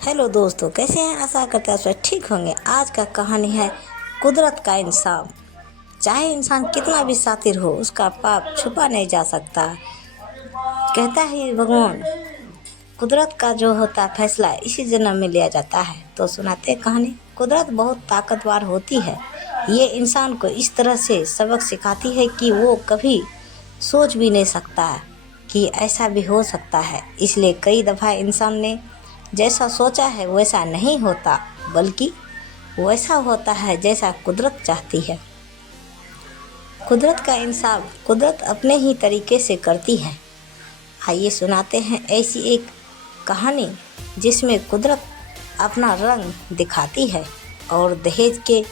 Hello दोस्तों, कैसे हैं? आशा करते हैं आप सब ठीक होंगे। आज का कहानी है कुदरत का इंसाफ। चाहे इंसान कितना भी शातिर हो, उसका पाप छुपा नहीं जा सकता। कहता है भगवान, कुदरत का जो होता है फैसला इसी जन्म में लिया जाता है। तो सुनाते हैं कहानी। कुदरत बहुत ताकतवर होती है। ये इंसान को इस तरह से सबक सिखाती है कि वो कभी सोच भी नहीं सकता कि ऐसा भी हो सकता है। इसलिए कई दफ़ा इंसान ने जैसा सोचा है वैसा नहीं होता, बल्कि वैसा होता है जैसा कुदरत चाहती है। कुदरत का इंसाफ कुदरत अपने ही तरीके से करती है। आइए सुनाते हैं ऐसी एक कहानी जिसमें कुदरत अपना रंग दिखाती है और दहेज के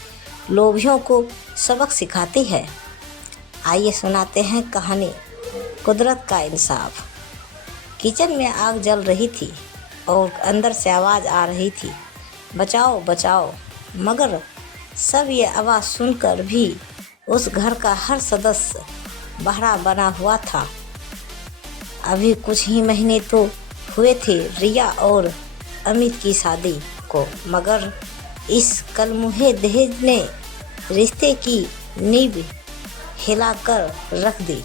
लोभियों को सबक सिखाती है। आइए सुनाते हैं कहानी कुदरत का इंसाफ। किचन में आग जल रही थी और अंदर से आवाज़ आ रही थी, बचाओ बचाओ। मगर सब ये आवाज़ सुनकर भी उस घर का हर सदस्य बहरा बना हुआ था। अभी कुछ ही महीने तो हुए थे रिया और अमित की शादी को, मगर इस कलमुहे दहेज ने रिश्ते की नींव हिलाकर रख दी।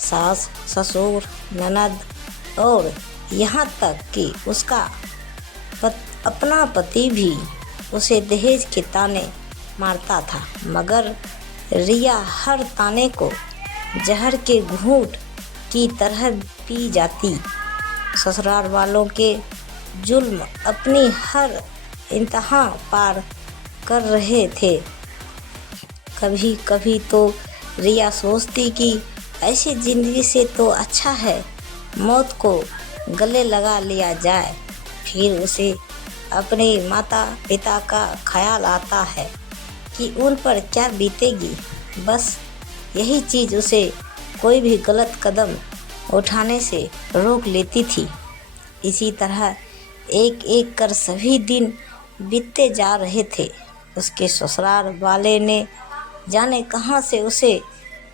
सास, ससुर, ननद और यहाँ तक कि उसका अपना पति भी उसे दहेज के ताने मारता था, मगर रिया हर ताने को जहर के घूंट की तरह पी जाती। ससुराल वालों के जुल्म अपनी हर इंतहा पार कर रहे थे। कभी कभी तो रिया सोचती कि ऐसी ज़िंदगी से तो अच्छा है मौत को गले लगा लिया जाए। फिर उसे अपने माता पिता का ख्याल आता है कि उन पर क्या बीतेगी। बस यही चीज़ उसे कोई भी गलत कदम उठाने से रोक लेती थी। इसी तरह एक एक कर सभी दिन बीतते जा रहे थे। उसके ससुराल वाले ने जाने कहाँ से उसे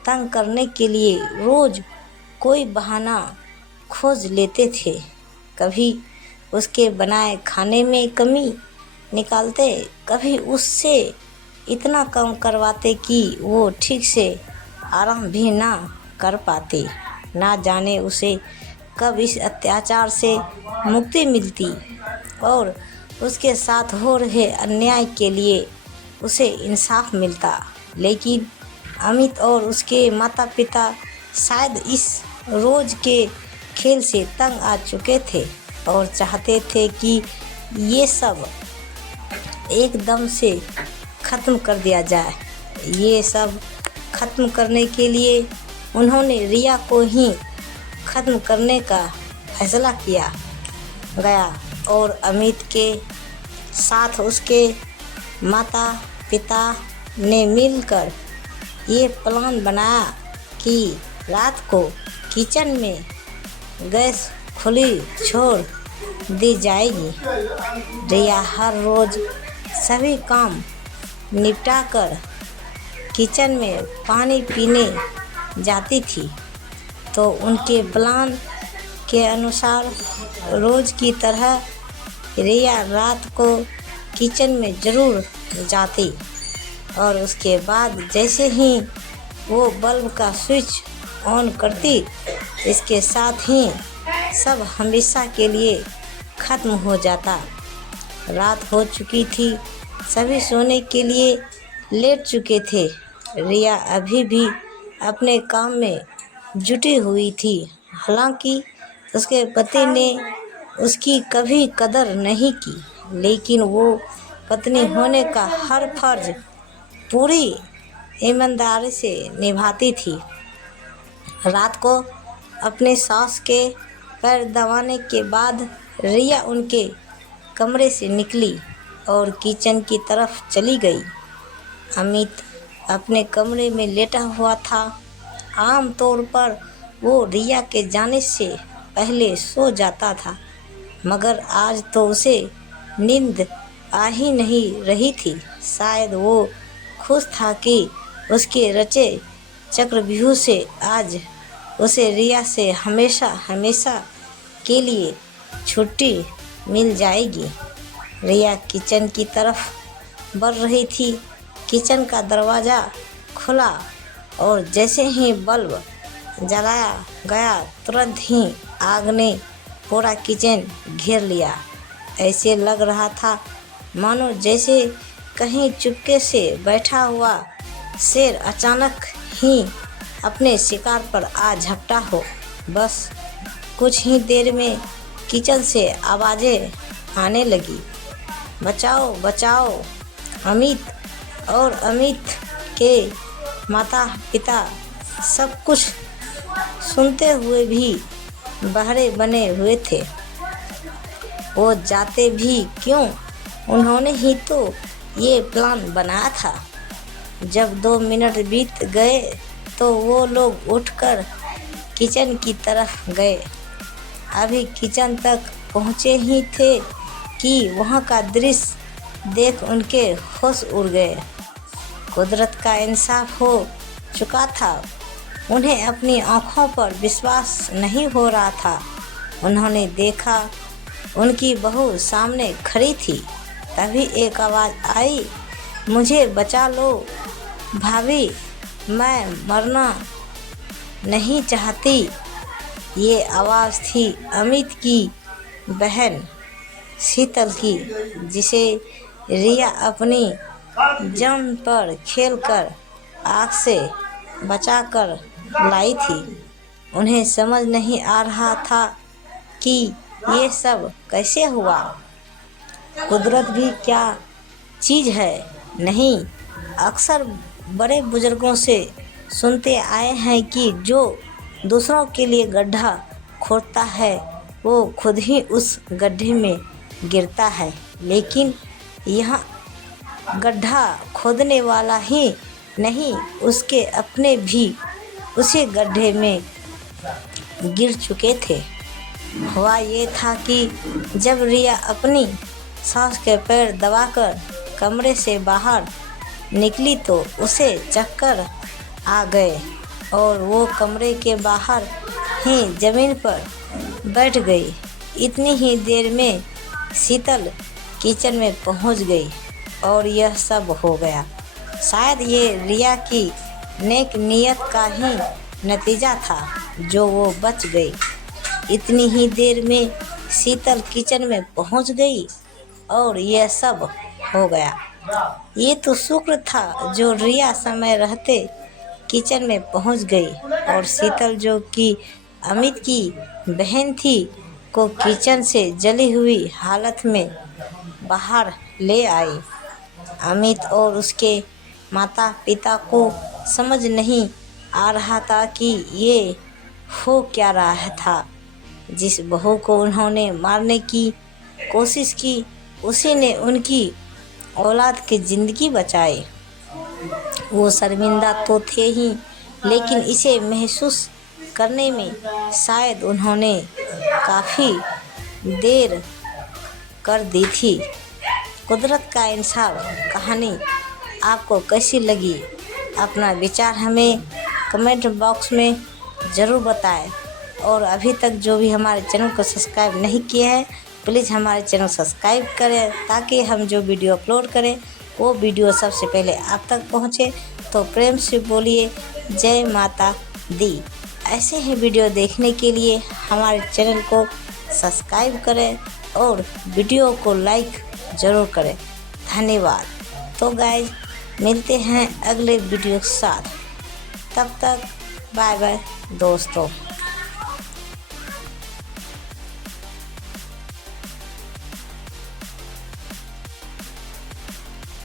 तंग करने के लिए रोज़ कोई बहाना खोज लेते थे। कभी उसके बनाए खाने में कमी निकालते, कभी उससे इतना कम करवाते कि वो ठीक से आराम भी ना कर पाती। ना जाने उसे कब इस अत्याचार से मुक्ति मिलती और उसके साथ हो रहे अन्याय के लिए उसे इंसाफ मिलता। लेकिन अमित और उसके माता पिता शायद इस रोज़ के खेल से तंग आ चुके थे और चाहते थे कि ये सब एकदम से ख़त्म कर दिया जाए। ये सब ख़त्म करने के लिए उन्होंने रिया को ही ख़त्म करने का फैसला किया गया और अमित के साथ उसके माता पिता ने मिलकर ये प्लान बनाया कि रात को किचन में गैस खुली छोड़ दी जाएगी। रिया हर रोज़ सभी काम निपटाकर किचन में पानी पीने जाती थी, तो उनके प्लान के अनुसार रोज़ की तरह रिया रात को किचन में ज़रूर जाती और उसके बाद जैसे ही वो बल्ब का स्विच ऑन करती, इसके साथ ही सब हमेशा के लिए ख़त्म हो जाता। रात हो चुकी थी, सभी सोने के लिए लेट चुके थे। रिया अभी भी अपने काम में जुटी हुई थी। हालांकि उसके पति ने उसकी कभी कदर नहीं की, लेकिन वो पत्नी होने का हर फर्ज पूरी ईमानदारी से निभाती थी। रात को अपने सास के पैर दबाने के बाद रिया उनके कमरे से निकली और किचन की तरफ चली गई। अमित अपने कमरे में लेटा हुआ था। आम तौर पर वो रिया के जाने से पहले सो जाता था, मगर आज तो उसे नींद आ ही नहीं रही थी। शायद वो खुश था कि उसके रचे चक्रव्यूह से आज उसे रिया से हमेशा हमेशा के लिए छुट्टी मिल जाएगी। रिया किचन की तरफ बढ़ रही थी। किचन का दरवाज़ा खुला और जैसे ही बल्ब जलाया गया तुरंत ही आग ने पूरा किचन घेर लिया। ऐसे लग रहा था मानो जैसे कहीं चुपके से बैठा हुआ शेर अचानक ही अपने शिकार पर आ झपटा हो। बस कुछ ही देर में किचन से आवाज़ें आने लगी, बचाओ बचाओ। अमित और अमित के माता पिता सब कुछ सुनते हुए भी बहरे बने हुए थे। वो जाते भी क्यों, उन्होंने ही तो ये प्लान बनाया था। जब 2 मिनट बीत गए तो वो लोग उठकर किचन की तरफ गए। अभी किचन तक पहुँचे ही थे कि वहाँ का दृश्य देख उनके होश उड़ गए। कुदरत का इंसाफ हो चुका था। उन्हें अपनी आँखों पर विश्वास नहीं हो रहा था। उन्होंने देखा उनकी बहू सामने खड़ी थी। तभी एक आवाज़ आई, मुझे बचा लो भाभी, मैं मरना नहीं चाहती। ये आवाज़ थी अमित की बहन शीतल की, जिसे रिया अपनी जान पर खेलकर आग से बचाकर लाई थी। उन्हें समझ नहीं आ रहा था कि ये सब कैसे हुआ। कुदरत भी क्या चीज़ है। नहीं, अक्सर बड़े बुजुर्गों से सुनते आए हैं कि जो दूसरों के लिए गड्ढा खोदता है वो खुद ही उस गड्ढे में गिरता है। लेकिन यहाँ गड्ढा खोदने वाला ही नहीं, उसके अपने भी उसी गड्ढे में गिर चुके थे। हुआ ये था कि जब रिया अपनी सास के पैर दबाकर कमरे से बाहर निकली तो उसे चक्कर आ गए और वो कमरे के बाहर ही ज़मीन पर बैठ गई। इतनी ही देर में शीतल किचन में पहुंच गई और यह सब हो गया। शायद ये रिया की नेक नियत का ही नतीजा था जो वो बच गई। इतनी ही देर में शीतल किचन में पहुंच गई और यह सब हो गया। ये तो शुक्र था जो रिया समय रहते किचन में पहुंच गई और शीतल जो कि अमित की बहन थी को किचन से जली हुई हालत में बाहर ले आई। अमित और उसके माता पिता को समझ नहीं आ रहा था कि ये हो क्या रहा था। जिस बहू को उन्होंने मारने की कोशिश की उसी ने उनकी औलाद की ज़िंदगी बचाई। वो शर्मिंदा तो थे ही, लेकिन इसे महसूस करने में शायद उन्होंने काफ़ी देर कर दी थी। कुदरत का इंसाफ कहानी आपको कैसी लगी? अपना विचार हमें कमेंट बॉक्स में ज़रूर बताएं। और अभी तक जो भी हमारे चैनल को सब्सक्राइब नहीं किया है प्लीज़ हमारे चैनल सब्सक्राइब करें, ताकि हम जो वीडियो अपलोड करें वो वीडियो सबसे पहले आप तक पहुँचे। तो प्रेम से बोलिए जय माता दी। ऐसे ही वीडियो देखने के लिए हमारे चैनल को सब्सक्राइब करें और वीडियो को लाइक ज़रूर करें। धन्यवाद। तो गाइज मिलते हैं अगले वीडियो के साथ। तब तक बाय बाय दोस्तों।